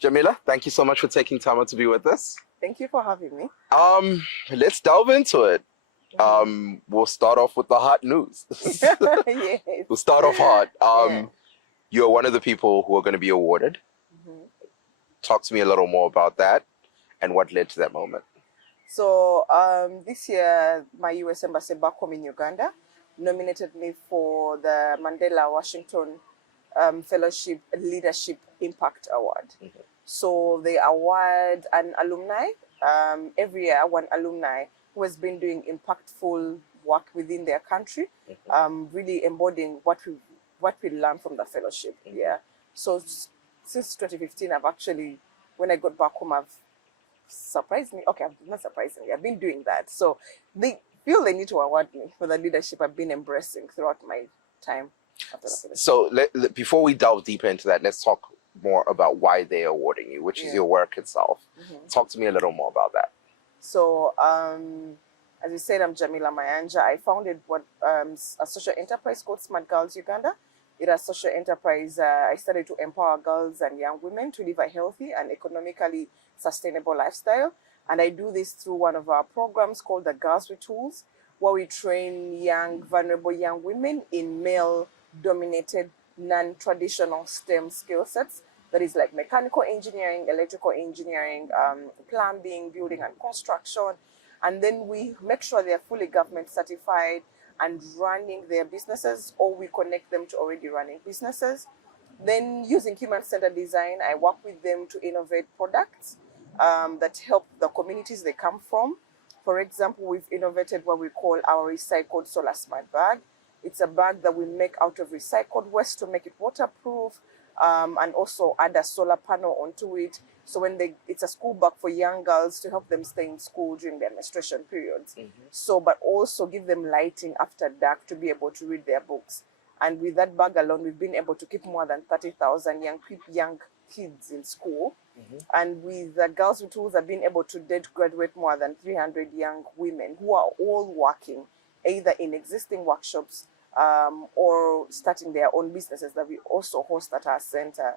Jamila, thank you so much for taking time out to be with us. Thank you for having me. Let's delve into it. We'll start off with the hot news. Yes. We'll start off hot. Yeah. You're one of the people who are going to be awarded. Talk to me a little more about that and what led to that moment. So this year, my U.S. Embassy back home in Uganda nominated me for the Mandela Washington Fellowship Leadership Impact Award. So they award an alumni every year, one alumni who has been doing impactful work within their country, really embodying what we learned from the fellowship. Yeah. So since 2015, I've actually, when I got back home, I've surprised me. Okay, not surprisingly, I've been doing that. So they feel they need to award me for the leadership I've been embracing throughout my time after the fellowship. So before we delve deeper into that, let's talk more about why they're awarding you, which is your work itself. Talk to me a little more about that. So, as you said, I'm Jamila Mayanja. I founded a social enterprise called Smart Girls Uganda. It is a social enterprise. I started to empower girls and young women to live a healthy and economically sustainable lifestyle. And I do this through one of our programs called the Girls with Tools, where we train vulnerable young women in male-dominated, non-traditional STEM skill sets. That is like mechanical engineering, electrical engineering, plumbing, building and construction. And then we make sure they are fully government certified and running their businesses, or we connect them to already running businesses. Then using human-centered design, I work with them to innovate products that help the communities they come from. For example, we've innovated what we call our recycled solar smart bag. It's a bag that we make out of recycled waste to make it waterproof, and also add a solar panel onto it. So it's a school bag for young girls to help them stay in school during their menstruation periods. So, but also give them lighting after dark to be able to read their books. And with that bag alone, we've been able to keep more than 30,000 young kids in school. And with the Girls with Tools, I've been able to graduate more than 300 young women who are all working either in existing workshops or starting their own businesses that we also host at our center.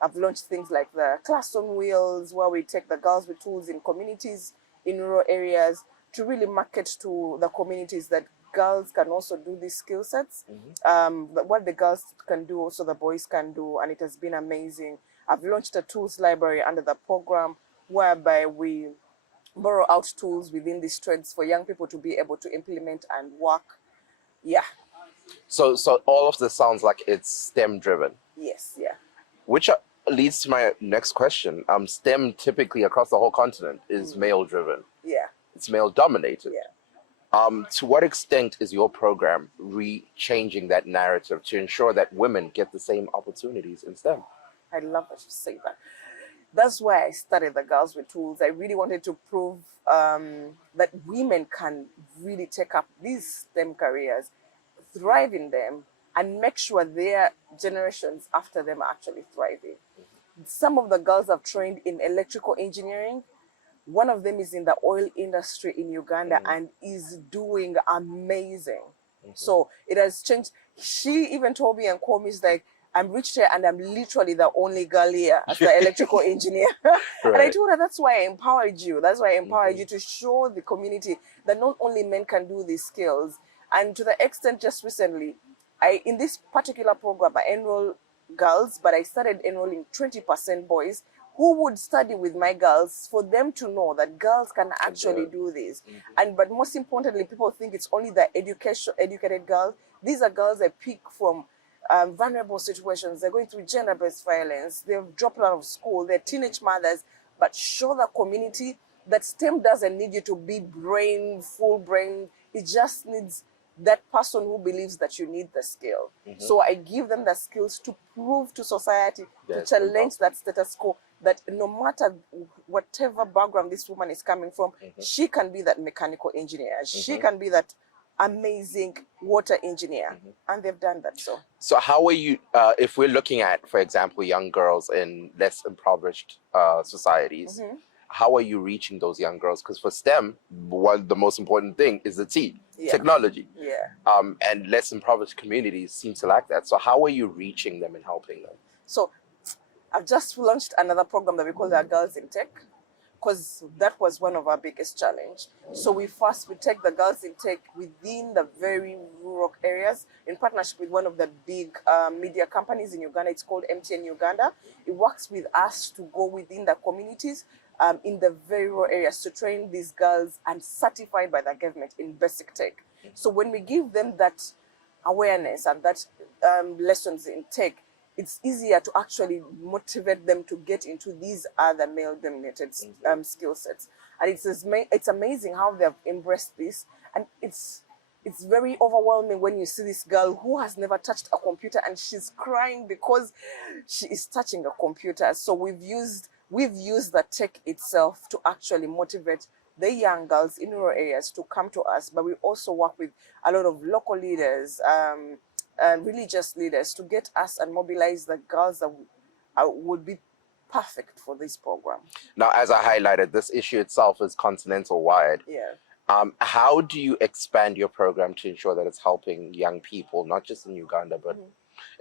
I've launched things like the Class on Wheels, where we take the Girls with Tools in communities, in rural areas, to really market to the communities that girls can also do these skill sets. But what the girls can do, also the boys can do, and it has been amazing. I've launched a tools library under the program, whereby we borrow out tools within these trades for young people to be able to implement and work. Yeah. So all of this sounds like it's STEM driven. Yes, yeah. Which leads to my next question. STEM typically across the whole continent is male driven. Yeah. It's male dominated. Yeah. To what extent is your program changing that narrative to ensure that women get the same opportunities in STEM? I love that you say that. That's why I started the Girls with Tools. I really wanted to prove that women can really take up these STEM careers, thrive in them, and make sure their generations after them are actually thriving. Some of the girls have trained in electrical engineering. One of them is in the oil industry in Uganda and is doing amazing. So it has changed. She even told me and called me, she's like, I'm rich here and I'm literally the only girl here as the electrical engineer. And I told her, that's why I empowered you. That's why I empowered you, to show the community that not only men can do these skills. And to the extent, just recently, in this particular program, I enroll girls, but I started enrolling 20% boys who would study with my girls, for them to know that girls can actually do this. But most importantly, people think it's only the educated girls. These are girls that pick from vulnerable situations. They're going through gender-based violence. They've dropped out of school. They're teenage mothers. But show the community that STEM doesn't need you to be full brain. It just needs that person who believes that you need the skill. So I give them the skills to prove to society, to challenge that status quo, that no matter whatever background this woman is coming from, she can be that mechanical engineer. She can be that amazing water engineer. And they've done that. So how are you, if we're looking at, for example, young girls in less impoverished societies, how are you reaching those young girls? Because for STEM, the most important thing is the T, technology. And less impoverished communities seem to lack that. So how are you reaching them and helping them? So I've just launched another program that we call the Girls in Tech, because that was one of our biggest challenge. So we take the Girls in Tech within the very rural areas in partnership with one of the big media companies in Uganda. It's called MTN Uganda. It works with us to go within the communities in the very rural areas to train these girls and certified by the government in basic tech. So when we give them that awareness and that lessons in tech, it's easier to actually motivate them to get into these other male-dominated skill sets. And it's amazing how they've embraced this. And it's very overwhelming when you see this girl who has never touched a computer and she's crying because she is touching a computer. So we've used the tech itself to actually motivate the young girls in rural areas to come to us. But we also work with a lot of local leaders, religious leaders, to get us and mobilize the girls that would be perfect for this program. Now, as I highlighted, this issue itself is continental wide. Yeah. How do you expand your program to ensure that it's helping young people, not just in Uganda, but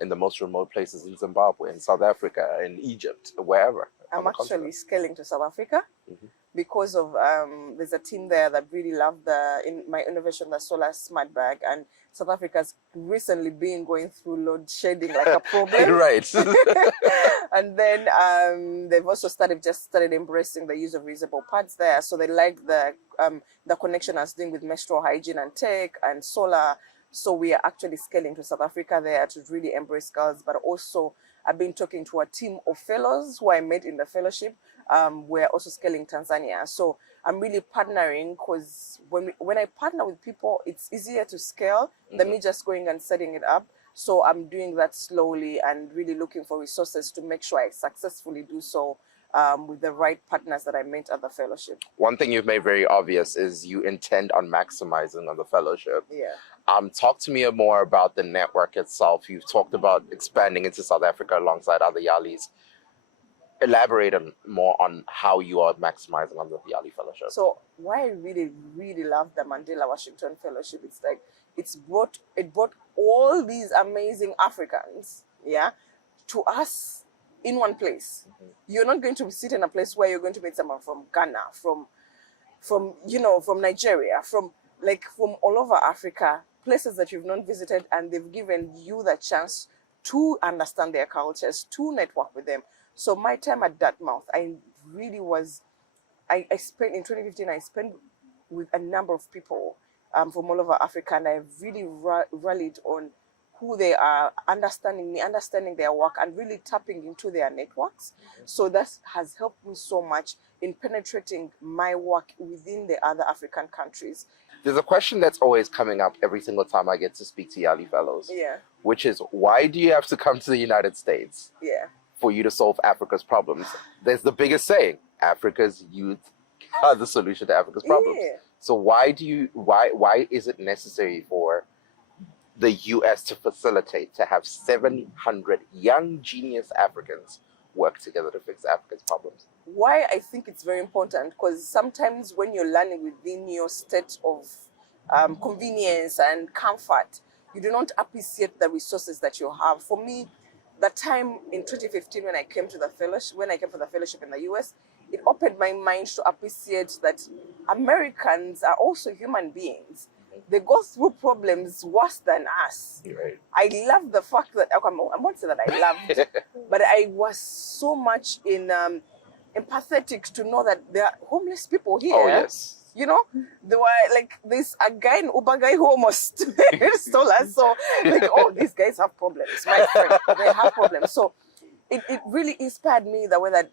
in the most remote places in Zimbabwe, in South Africa, in Egypt, wherever? I'm actually scaling to South Africa because of there's a team there that really loved my innovation, the solar smart bag, and South Africa's recently been going through load shedding like a problem. Right. And then they've also started embracing the use of reusable pads there. So they like the connection I was doing with menstrual hygiene and tech and solar. So we are actually scaling to South Africa there to really embrace girls. But also I've been talking to a team of fellows who I met in the fellowship. We're also scaling Tanzania. So I'm really partnering, because when I partner with people, it's easier to scale than me just going and setting it up. So I'm doing that slowly and really looking for resources to make sure I successfully do so with the right partners that I met at the fellowship. One thing you've made very obvious is you intend on maximizing on the fellowship. Yeah. Talk to me more about the network itself. You've talked about expanding into South Africa alongside other Yalis. Elaborate more on how you are maximizing on the Yali Fellowship. So why I really, really love the Mandela Washington Fellowship, it's like it brought all these amazing Africans, yeah, to us in one place. You're not going to sit in a place where you're going to meet someone from Ghana, from Nigeria, from all over Africa, places that you've not visited, and they've given you the chance to understand their cultures, to network with them. So my time at Dartmouth, I spent in 2015, I spent with a number of people from all over Africa, and I really rallied on who they are, understanding their work, and really tapping into their networks. So that has helped me so much in penetrating my work within the other African countries. There's a question that's always coming up every single time I get to speak to Yali Fellows, which is, why do you have to come to the United States for you to solve Africa's problems? There's the biggest saying, Africa's youth are the solution to Africa's problems. So why is it necessary for the US to facilitate, to have 700 young genius Africans work together to fix Africa's problems? Why I think it's very important, because sometimes when you're learning within your state of convenience and comfort, you do not appreciate the resources that you have. For me, the time in 2015 when I came for the fellowship in the US, it opened my mind to appreciate that Americans are also human beings. They go through problems worse than us. Right. I love the fact that, I won't say that I loved, but I was so much empathetic to know that there are homeless people here. Oh, yes. You know, there were there's a guy in Uber guy who almost stole us. So these guys have problems, my friend. They have problems. So it really inspired me the way that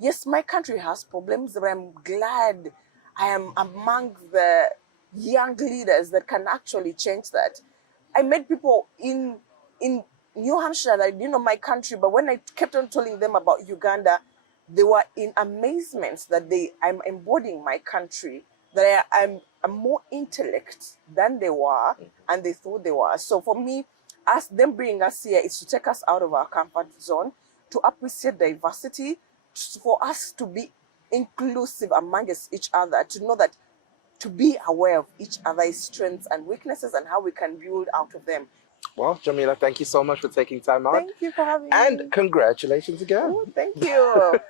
yes, my country has problems, but I'm glad I am among the young leaders that can actually change that. I met people in New Hampshire that didn't know my country, but when I kept on telling them about Uganda, they were in amazement that I'm embodying my country, that I'm more intellect than they were, and they thought they were. So for me, them bringing us here is to take us out of our comfort zone, to appreciate diversity, for us to be inclusive amongst each other, to know that, to be aware of each other's strengths and weaknesses and how we can build out of them. Well, Jamila, thank you so much for taking time out. Thank you for having And me. congratulations again. Oh, thank you.